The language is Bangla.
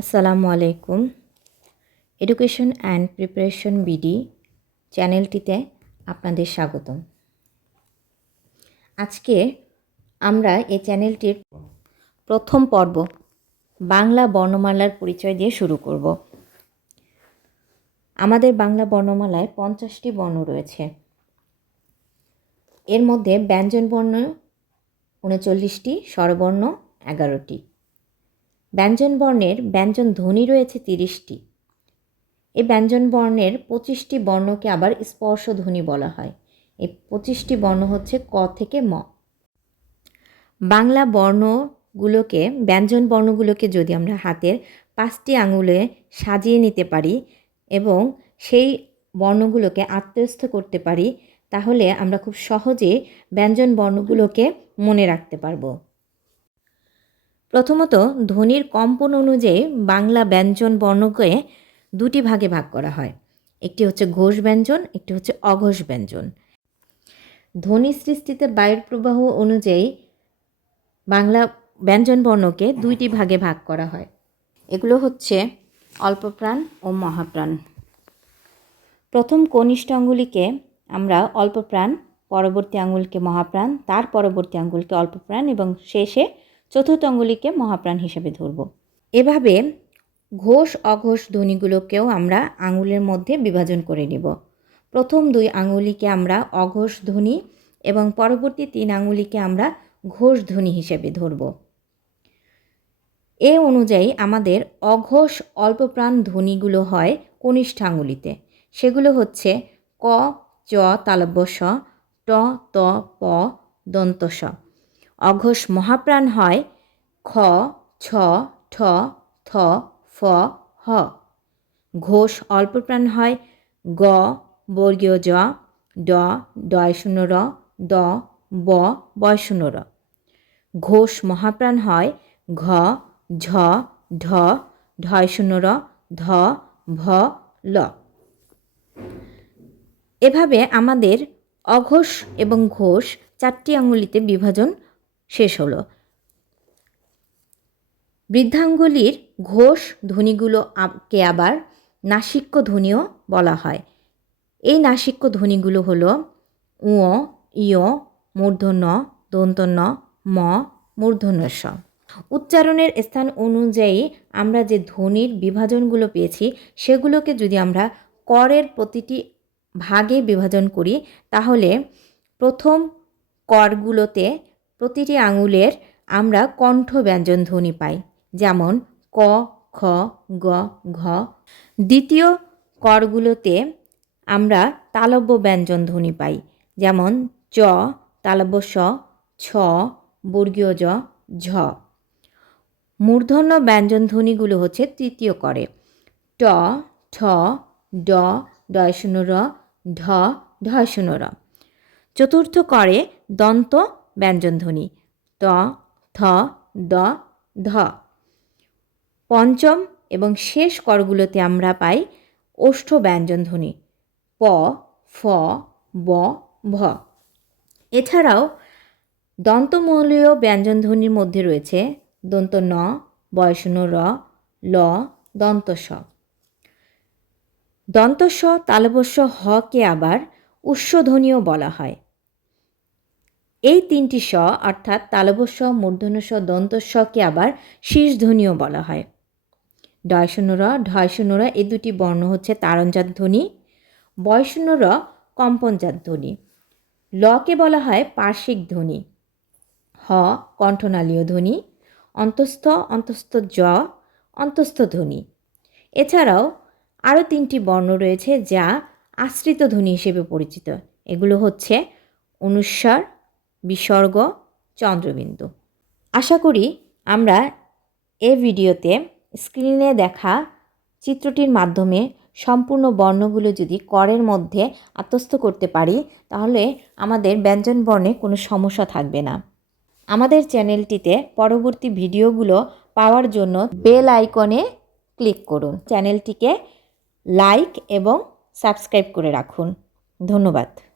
আসসালামু আলাইকুম। এডুকেশন অ্যান্ড প্রিপারেশন বিডি চ্যানেলটিতে আপনাদের স্বাগতম। আজকে আমরা এই চ্যানেলটির প্রথম পর্ব বাংলা বর্ণমালার পরিচয় দিয়ে শুরু করব। আমাদের বাংলা বর্ণমালায় পঞ্চাশটি বর্ণ রয়েছে। এর মধ্যে ব্যঞ্জনবর্ণ উনচল্লিশটি, স্বরবর্ণ এগারোটি। ব্যঞ্জনবর্ণের ব্যঞ্জন ধ্বনি রয়েছে তিরিশটি। এই ব্যঞ্জনবর্ণের পঁচিশটি বর্ণকে আবার স্পর্শ ধ্বনি বলা হয়। এই পঁচিশটি বর্ণ হচ্ছে ক থেকে ম। বাংলা বর্ণগুলোকে, ব্যঞ্জন বর্ণগুলোকে যদি আমরা হাতের পাঁচটি আঙুলে সাজিয়ে নিতে পারি এবং সেই বর্ণগুলোকে আত্মস্থ করতে পারি, তাহলে আমরা খুব সহজে ব্যঞ্জন বর্ণগুলোকে মনে রাখতে পারব। প্রথমত, ধ্বনির কম্পন অনুযায়ী বাংলা ব্যঞ্জন বর্ণকে দুটি ভাগে ভাগ করা হয়। একটি হচ্ছে ঘোষ ব্যঞ্জন, একটি হচ্ছে অঘোষ ব্যঞ্জন। ধ্বনি সৃষ্টিতে বায়ুর প্রবাহ অনুযায়ী বাংলা ব্যঞ্জন বর্ণকে দুইটি ভাগে ভাগ করা হয়। এগুলো হচ্ছে অল্পপ্রাণ ও মহাপ্রাণ। প্রথম কনিষ্ঠ আঙ্গুলিকে আমরা অল্পপ্রাণ, পরবর্তী আঙ্গুলকে মহাপ্রাণ, তার পরবর্তী আঙ্গুলকে অল্পপ্রাণ এবং শেষে চতুর্থ অঙ্গুলিকে মহাপ্রাণ হিসেবে ধরব। এভাবে ঘোষ অঘোষ ধ্বনিগুলোকেও আমরা আঙুলের মধ্যে বিভাজন করে নিব। প্রথম দুই আঙুলিকে আমরা অঘোষ ধ্বনি এবং পরবর্তী তিন আঙুলিকে আমরা ঘোষ ধ্বনি হিসেবে ধরব। এ অনুযায়ী আমাদের অঘোষ অল্পপ্রাণ ধ্বনিগুলো হয় কনিষ্ঠ আঙুলিতে সেগুলো হচ্ছে ক, চ, তালব্য স ট, ত, প, দন্ত স অঘোষ মহাপ্রাণ হয়, খ, ছ, ঠ, থ, ফ, হ। ঘোষ অল্পপ্রাণ হয়, গ, বর্গীয় জ, ড ডয় শূন্য র, দ, ব, বয় শূন্য র। ঘোষ মহাপ্রাণ হয়, ঘ, ঝ, ঢ ঢয় শূন্য র, ধ, ভ, ল। এভাবে আমাদের অঘোষ এবং ঘোষ চারটি আঙুলিতে বিভাজন শেষ হলো। বৃদ্ধাঙ্গুলির ঘোষ ধ্বনিগুলো কে আবার নাসিক্য ধ্বনিও বলা হয়। এই নাসিক্য ধ্বনিগুলো হলো উ ইয়, মূর্ধন্য, দন্তন্য, ম মূর্ধন্য স উচ্চারণের স্থান অনুযায়ী আমরা যে ধ্বনির বিভাজনগুলো পেয়েছি, সেগুলোকে যদি আমরা করের প্রতিটি ভাগে বিভাজন করি, তাহলে প্রথম করগুলোতে প্রতিটি আঙুলের আমরা কণ্ঠ ব্যঞ্জন ধ্বনি পাই, যেমন ক, খ, গ, ঘ। দ্বিতীয় করগুলোতে আমরা তালব্য ব্যঞ্জন ধ্বনি পাই, যেমন চ তালব্য স ছ, বর্গীয় জ, ঝ। মূর্ধন্য ব্যঞ্জন ধ্বনিগুলো হচ্ছে তৃতীয় করে, ট, ঠ, ড ডয় শূন্য র, ঢ ঢয় শূন্য র। চতুর্থ করে দন্ত ব্যঞ্জনধ্বনি। ত, থ, দ, ধ। পঞ্চম এবং শেষ করগুলোতে আমরা পাই ওষ্ঠ ব্যঞ্জনধ্বনি। প, ফ, ব, ভ। এছাড়াও দন্তমূলীয় ব্যঞ্জনধ্বনির মধ্যে রয়েছে দন্ত ন বয়শূন্য র, ল দন্ত স দন্তস্ব তালবস্য, হকে আবার উৎসধ্বনিও বলা হয়। এই তিনটি স অর্থাৎ তালবস্ব মূর্ধন্য দন্তস্বকে আবার শীর্ষধ্বনিও বলা হয়। ডয়শূন্য ঢয়শূন্য এই দুটি বর্ণ হচ্ছে তারণজাত ধ্বনি। বয়শূন্য র, কম্পনজাত ধ্বনি। লকে বলা হয় পার্শ্বিক ধ্বনি। হ, কণ্ঠনালীয় ধ্বনি। অন্তস্থ অন্তস্থ জ, অন্তস্থ ধ্বনি। এছাড়াও আরও তিনটি বর্ণ রয়েছে যা আশ্রিত ধ্বনি হিসেবে পরিচিত। এগুলো হচ্ছে অনুস্বার বিসর্গ চন্দ্রবিন্দু। আশা করি আমরা এ ভিডিওতে স্ক্রিনে দেখা চিত্রটির মাধ্যমে সম্পূর্ণ বর্ণগুলো যদি করের মধ্যে আত্মস্থ করতে পারি, তাহলে আমাদের ব্যঞ্জন বর্ণে কোনো সমস্যা থাকবে না। আমাদের চ্যানেলটিতে পরবর্তী ভিডিওগুলো পাওয়ার জন্য বেল আইকনে ক্লিক করুন। চ্যানেলটিকে লাইক এবং সাবস্ক্রাইব করে রাখুন। ধন্যবাদ।